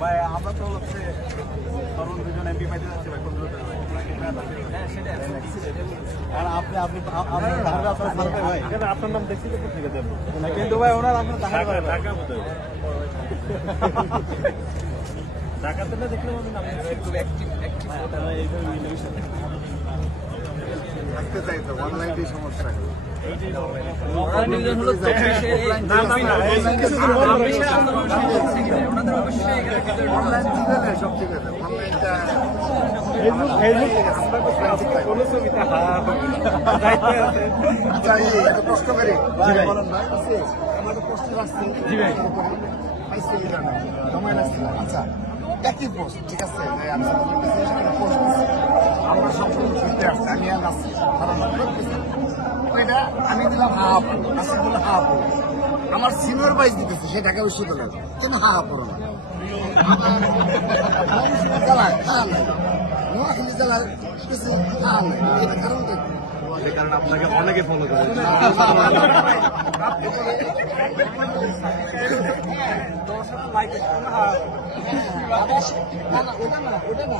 ভাই আমরা তো হচ্ছে তরুণ দুজন এমপি পাইতে যাচ্ছি ভাই কম্পিউটার আর আপনি আপনি ভাই আপনার নাম দেখছি তো থেকে দেবো কিন্তু ভাই ওনার আপনার ঢাকা ঢাকাতে না দেখলে একটু থাকতে চাই তো অনলাইনে সমস্যা সব ঠিক আছে প্রশ্ন করি আমার প্রশ্ন আসছে সময় লাগছে আচ্ছা একই পোস্ট ঠিক আছে আমরা সম্পূর্ণ ফিরতে আসছি আমি আর আসছি ওইটা আমি দিলাম হাফ আসছি দিলাম হাফ আমার সিনিয়র বাইজ দিতেছে সে ঢাকা বিশ্ববিদ্যালয় কেন হাফ করো না জেলায় খাওয়া নাই নোয়াখালী জেলার কিছু খাওয়া নাই এটা কারণটা সে কারণে আপনাকে অনেকে ফলো করে ওটা না